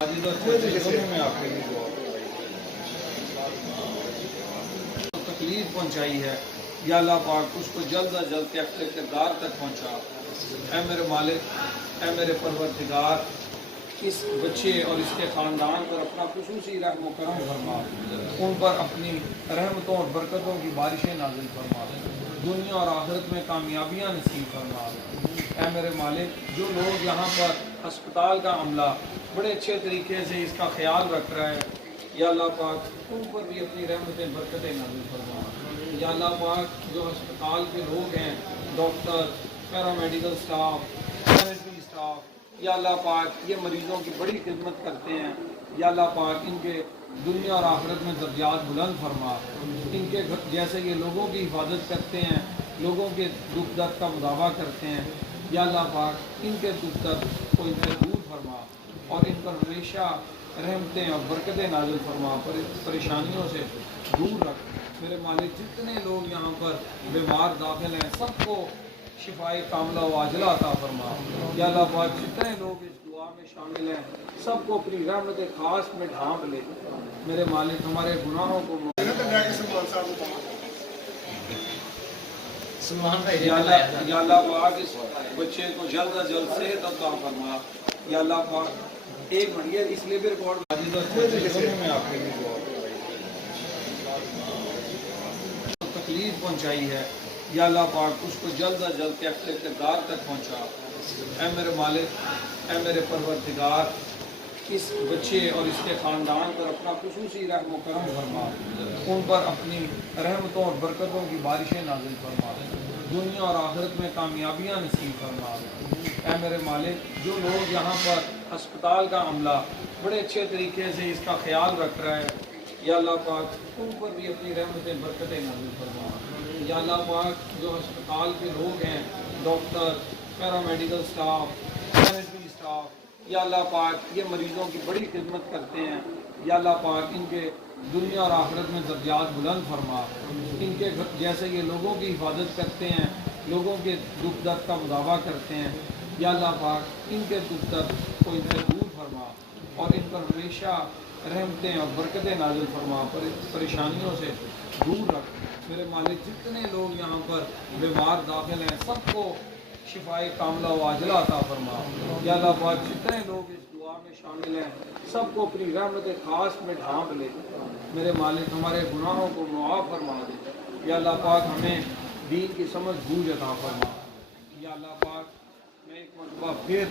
میں آپ کے لیے تکلیف پہنچائی ہے، یا اللہ پاک اس کو جلد از جلد کے اپنے کردار تک پہنچا۔ اے میرے مالک، اے میرے پروردگار، اس بچے اور اس کے خاندان پر اپنا خصوصی رحم و کرم فرما، ان پر اپنی رحمتوں اور برکتوں کی بارشیں نازل فرما، دنیا اور آخرت میں کامیابیاں نصیب فرما۔ اے میرے مالک، جو لوگ یہاں پر ہسپتال کا عملہ بڑے اچھے طریقے سے اس کا خیال رکھ رہا ہے، یا اللہ پاک ان پر بھی اپنی رحمتیں برکتیں نازل فرما۔ یا اللہ پاک، جو ہسپتال کے لوگ ہیں، doctor, paramedical staff, sanitary staff, یا اللہ پاک یہ مریضوں کی بڑی خدمت کرتے ہیں، یا اللہ پاک ان کے دنیا اور آخرت میں درجات بلند فرما۔ ان کے جیسے یہ لوگوں کی حفاظت کرتے ہیں، لوگوں کے دکھ درد کا مداوع کرتے ہیں، یا اللہ پاک ان کے دکھ درد کو ان سے دور فرما اور ان پر ہمیشہ رحمتیں اور برکتیں نازل فرما، پریشانیوں سے دور رکھ۔ میرے مالک، جتنے لوگ یہاں پر بیمار داخل ہیں سب کو شفائے کاملہ و عاجلہ عطا فرما۔ یا اللہ پاک، جتنے لوگ اس دعا میں شامل ہیں سب کو اپنی رحمت خاص میں ڈھانپ لے۔ میرے مالک، ہمارے گناہوں کو یا اللہ پاک اس بچے کو جلد از جلد صحت عطا فرما۔ یا اللہ پاک، ایک منٹ، اس لیے بھی ریکارڈ میں آپ کے لیے تکلیف پہنچائی ہے، یا اللہ پاک اس کو جلد از جلد کے اپنے کردار تک پہنچا۔ اے میرے مالک، اے میرے پروردگار، اس بچے اور اس کے خاندان پر اپنا خصوصی رحم و کرم فرما، ان پر اپنی رحمتوں اور برکتوں کی بارشیں نازل فرما، دنیا اور آخرت میں کامیابیاں نصیب فرما۔ اے میرے مالک، جو لوگ یہاں پر ہسپتال کا عملہ بڑے اچھے طریقے سے اس کا خیال رکھ رہا ہے، یا اللہ پاک ان پر بھی اپنی رحمتیں برکتیں نازل فرما۔ یا اللہ پاک، جو ہسپتال کے لوگ ہیں، doctor, paramedical staff, sanitary staff, یا اللہ پاک یہ مریضوں کی بڑی خدمت کرتے ہیں، یا اللہ پاک ان کے دنیا اور آخرت میں درجات بلند فرما۔ ان کے جیسے یہ لوگوں کی حفاظت کرتے ہیں، لوگوں کے دکھ درد کا مداوع کرتے ہیں، یا اللہ پاک ان کے دکھ درد کو ان سے دور فرما اور ان پر ہمیشہ رحمتیں اور برکتیں نازل فرما، پریشانیوں سے دور رکھ۔ میرے مالک، جتنے لوگ یہاں پر بیمار داخل ہیں سب کو شفائے کاملہ و عاجلہ عطا فرما۔ یا اللہ پاک، جتنے لوگ اس دعا میں شامل ہیں سب کو اپنی رحمت خاص میں ڈھانپ لے۔ میرے مالک، ہمارے گناہوں کو معاف فرما دے۔ یا اللہ پاک، ہمیں دین کی سمجھ بوجھ عطا فرما۔ یا اللہ پاک، میں ایک مرتبہ پھر